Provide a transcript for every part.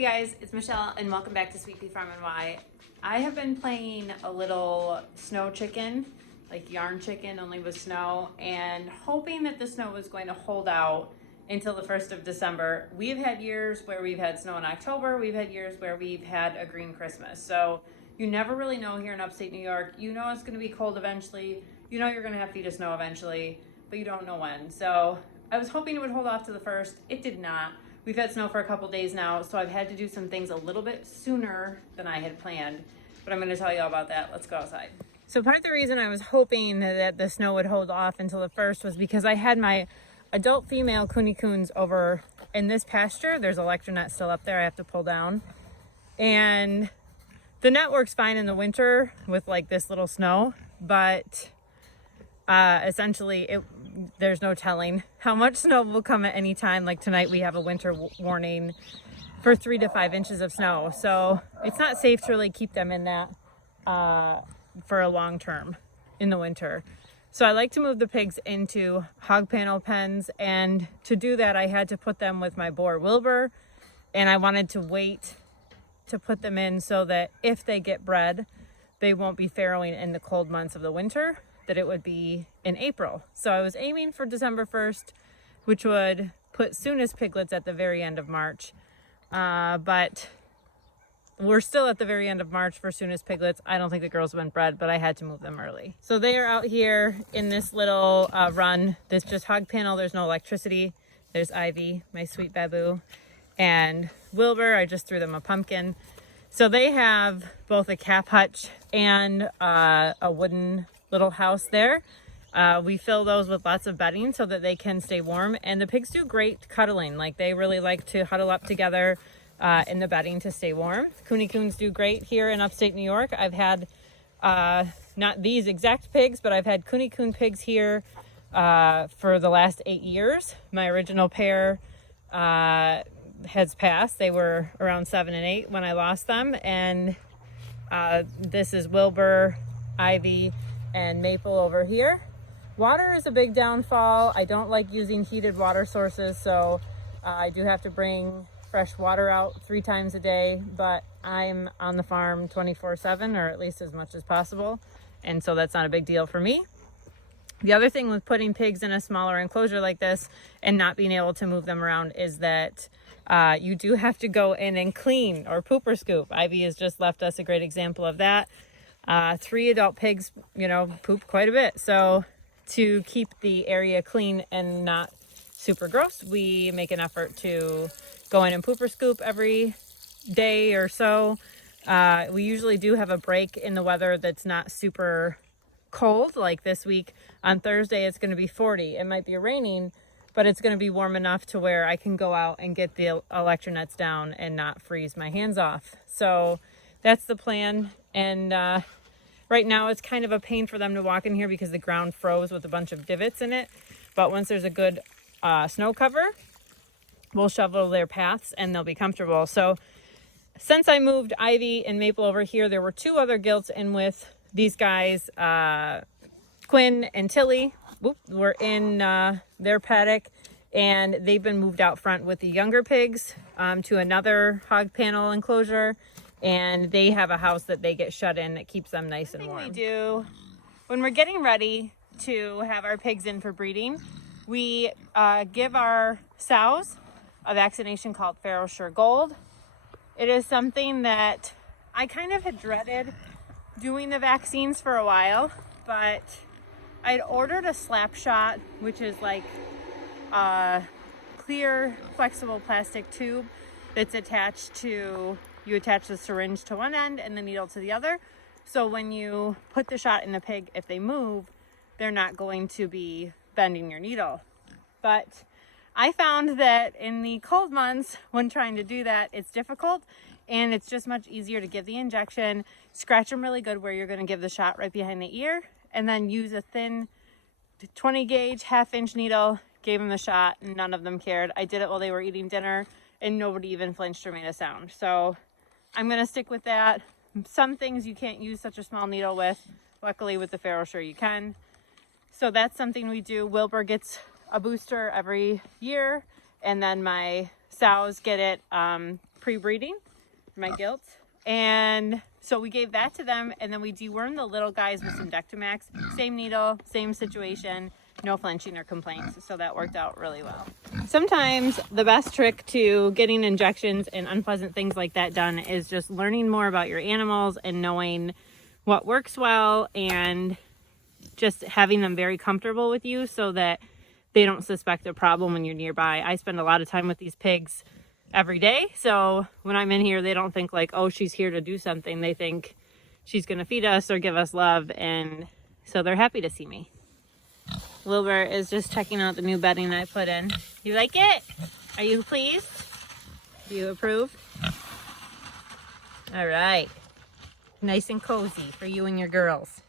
Hey guys, it's Michelle and welcome back to Sweet Pea Farm and Why. I have been playing a little snow chicken, like yarn chicken only with snow, and hoping that the snow was going to hold out until the 1st of December. We've had years where we've had snow in October. We've had years where we've had a green Christmas. So you never really know here in upstate New York. You know it's going to be cold eventually. You know you're going to have feet of snow eventually, but you don't know when. So I was hoping it would hold off to the 1st. It did not. We've had snow for a couple days now, so I've had to do some things a little bit sooner than I had planned, but I'm going to tell you all about that. Let's go outside. So part of the reason I was hoping that the snow would hold off until the 1st was because I had my adult female kunekunes over in this pasture. There's a electro net still up there I have to pull down, and the net works fine in the winter with like this little snow, but essentially there's no telling how much snow will come at any time. Like tonight we have a winter warning for 3 to 5 inches of snow, so it's not safe to really keep them in that for a long term in the winter. So I like to move the pigs into hog panel pens, and to do that I had to put them with my boar Wilbur, and I wanted to wait to put them in so that if they get bred they won't be farrowing in the cold months of the winter, that it would be in April. So I was aiming for December 1st, which would put soonest piglets at the very end of March. But we're still at the very end of March for soonest piglets. I don't think the girls have been bred, but I had to move them early. So they are out here in this little run. This just hog panel, there's no electricity. There's Ivy, my sweet babu, and Wilbur. I just threw them a pumpkin. So they have both a calf hutch and a wooden little house there. We fill those with lots of bedding so that they can stay warm, and the pigs do great cuddling. Like they really like to huddle up together in the bedding to stay warm. Kunekunes do great here in upstate New York. I've had not these exact pigs, but I've had kunekune pigs here for the last 8 years. My original pair has passed. They were around 7 and 8 when I lost them, and this is Wilbur, Ivy, and Maple over here. Water is a big downfall. I don't like using heated water sources, so I do have to bring fresh water out 3 times a day, but I'm on the farm 24/7, or at least as much as possible, and so that's not a big deal for me. The other thing with putting pigs in a smaller enclosure like this and not being able to move them around is that you do have to go in and clean or poop or scoop. Ivy has just left us a great example of that. 3 adult pigs, poop quite a bit. So to keep the area clean and not super gross, we make an effort to go in and poop or scoop every day or so. We usually do have a break in the weather that's not super cold. Like this week on Thursday, it's going to be 40. It might be raining, but it's going to be warm enough to where I can go out and get the electro nets down and not freeze my hands off. So that's the plan. And right now it's kind of a pain for them to walk in here because the ground froze with a bunch of divots in it. But once there's a good snow cover, we'll shovel their paths and they'll be comfortable. So since I moved Ivy and Maple over here, there were 2 other gilts in with these guys. Quinn and Tilly were in their paddock, and they've been moved out front with the younger pigs to another hog panel enclosure, and they have a house that they get shut in that keeps them nice and warm. We do when we're getting ready to have our pigs in for breeding, we give our sows a vaccination called FarrowSure Gold. It is something that I kind of had dreaded doing the vaccines for a while, but I'd ordered a slap shot, which is like a clear flexible plastic tube that's attached to, you attach the syringe to one end and the needle to the other. So when you put the shot in the pig, if they move, they're not going to be bending your needle. But I found that in the cold months, when trying to do that, it's difficult, and it's just much easier to give the injection, scratch them really good where you're going to give the shot right behind the ear, and then use a thin 20 gauge half-inch needle. Gave them the shot, and none of them cared. I did it while they were eating dinner, and nobody even flinched or made a sound. So I'm going to stick with that. Some things you can't use such a small needle with. Luckily with the FarrowSure you can. So that's something we do. Wilbur gets a booster every year, and then my sows get it pre-breeding, my gilts. And so we gave that to them, and then we dewormed the little guys with some Dectomax. Same needle, same situation, no flinching or complaints. So that worked out really well. Sometimes the best trick to getting injections and unpleasant things like that done is just learning more about your animals and knowing what works well, and just having them very comfortable with you so that they don't suspect a problem when you're nearby. I spend a lot of time with these pigs every day, so when I'm in here, they don't think like, oh, she's here to do something. They think she's gonna feed us or give us love, and so they're happy to see me. Wilbur is just checking out the new bedding I put in. You like it? Are you pleased? Do you approve? All right. Nice and cozy for you and your girls.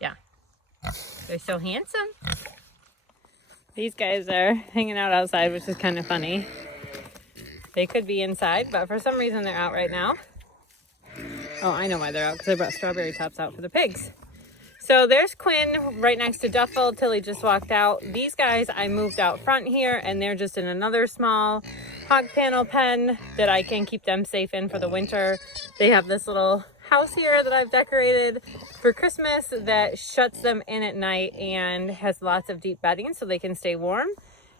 Yeah. They're so handsome. These guys are hanging out outside, which is kind of funny. They could be inside, but for some reason they're out right now. Oh, I know why they're out, because I brought strawberry tops out for the pigs. So there's Quinn right next to Duffel. Tilly just walked out. These guys I moved out front here, and they're just in another small hog panel pen that I can keep them safe in for the winter. They have this little house here that I've decorated for Christmas that shuts them in at night and has lots of deep bedding so they can stay warm.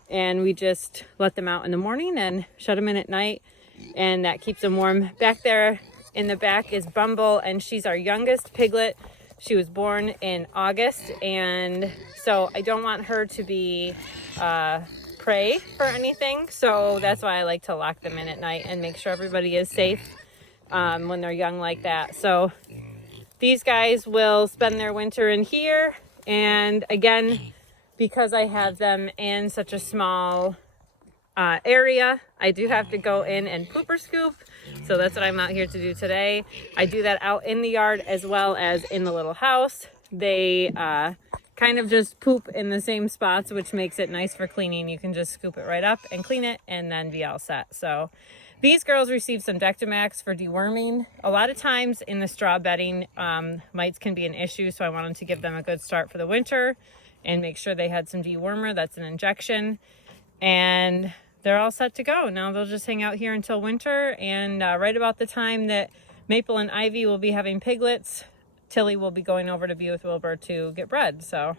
And we just let them out in the morning and shut them in at night, and that keeps them warm. Back there in the back is Bumble, and she's our youngest piglet. She was born in August, and so I don't want her to be prey for anything. So that's why I like to lock them in at night and make sure everybody is safe when they're young like that. So these guys will spend their winter in here. And again, because I have them in such a small area, I do have to go in and pooper scoop. So that's what I'm out here to do today. I do that out in the yard as well as in the little house. They kind of just poop in the same spots, which makes it nice for cleaning. You can just scoop it right up and clean it and then be all set. So these girls received some Dectomax for deworming. A lot of times in the straw bedding, mites can be an issue, so I wanted to give them a good start for the winter and make sure they had some dewormer. That's an injection. And they're all set to go. Now they'll just hang out here until winter, and right about the time that Maple and Ivy will be having piglets, Tilly will be going over to be with Wilbur to get bred. So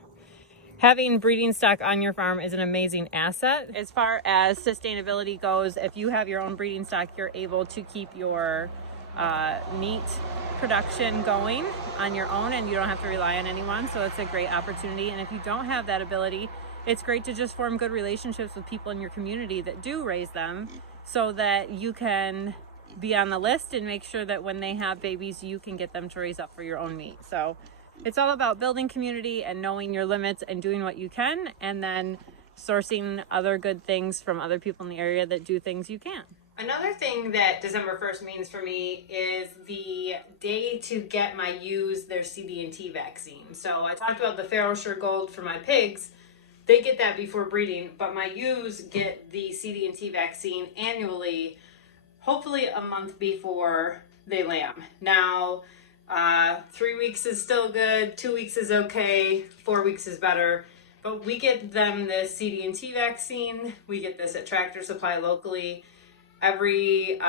having breeding stock on your farm is an amazing asset. As far as sustainability goes, if you have your own breeding stock, you're able to keep your meat production going on your own, and you don't have to rely on anyone. So it's a great opportunity. And if you don't have that ability, it's great to just form good relationships with people in your community that do raise them, so that you can be on the list and make sure that when they have babies, you can get them to raise up for your own meat. So it's all about building community and knowing your limits and doing what you can, and then sourcing other good things from other people in the area that do things you can't. Another thing that December 1st means for me is the day to get my ewes their CD&T vaccine. So I talked about the Farrowshire Gold for my pigs. They get that before breeding, but my ewes get the CD&T vaccine annually, hopefully a month before they lamb. Now, 3 weeks is still good, 2 weeks is okay, 4 weeks is better, but we get them the CD&T vaccine. We get this at Tractor Supply locally. Every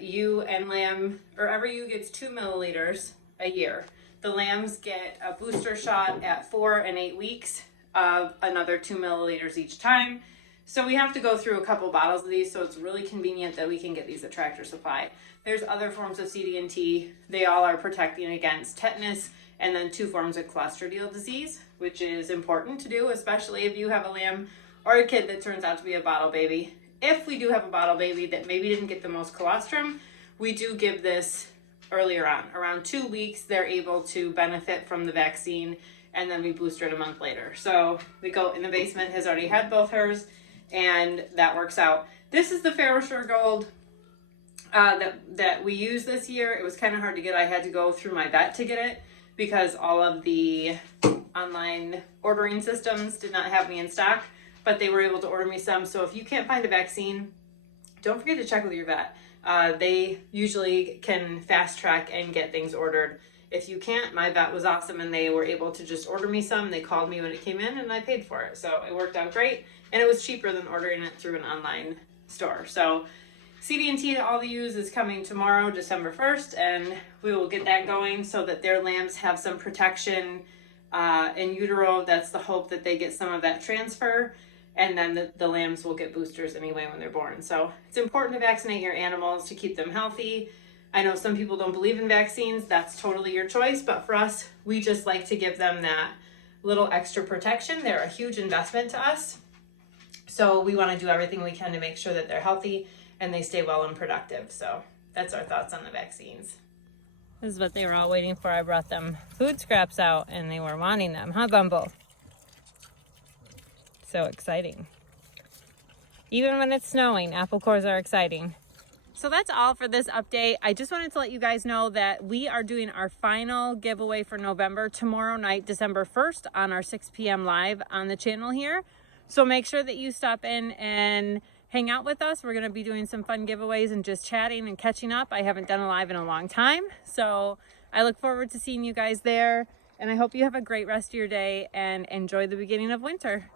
ewe and lamb, or every ewe gets 2 milliliters a year. The lambs get a booster shot at 4 and 8 weeks of another 2 milliliters each time. So we have to go through a couple bottles of these, so it's really convenient that we can get these at Tractor Supply. There's other forms of CD&T. They all are protecting against tetanus, and then 2 forms of Clostridial disease, which is important to do, especially if you have a lamb or a kid that turns out to be a bottle baby. If we do have a bottle baby that maybe didn't get the most colostrum, we do give this earlier on. Around 2 weeks, they're able to benefit from the vaccine, and then we booster it a month later. So the goat in the basement has already had both hers, and that works out. This is the Farrowshire Gold that we used this year. It was kind of hard to get. I had to go through my vet to get it because all of the online ordering systems did not have any in stock, but they were able to order me some. So if you can't find a vaccine, don't forget to check with your vet. They usually can fast track and get things ordered. If you can't, my vet was awesome, and they were able to just order me some. They called me when it came in, and I paid for it. So it worked out great, and it was cheaper than ordering it through an online store. So CB&T to all the U's is coming tomorrow, December 1st, and we will get that going so that their lambs have some protection in utero. That's the hope, that they get some of that transfer, and then the lambs will get boosters anyway when they're born. So it's important to vaccinate your animals to keep them healthy. I know some people don't believe in vaccines. That's totally your choice, but for us, we just like to give them that little extra protection. They're a huge investment to us. So we want to do everything we can to make sure that they're healthy and they stay well and productive. So that's our thoughts on the vaccines. This is what they were all waiting for. I brought them food scraps out and they were wanting them, huh, Bumble? So exciting. Even when it's snowing, apple cores are exciting. So that's all for this update. I just wanted to let you guys know that we are doing our final giveaway for November tomorrow night, December 1st, on our 6 p.m. live on the channel here. So make sure that you stop in and hang out with us. We're going to be doing some fun giveaways and just chatting and catching up. I haven't done a live in a long time. So I look forward to seeing you guys there. And I hope you have a great rest of your day and enjoy the beginning of winter.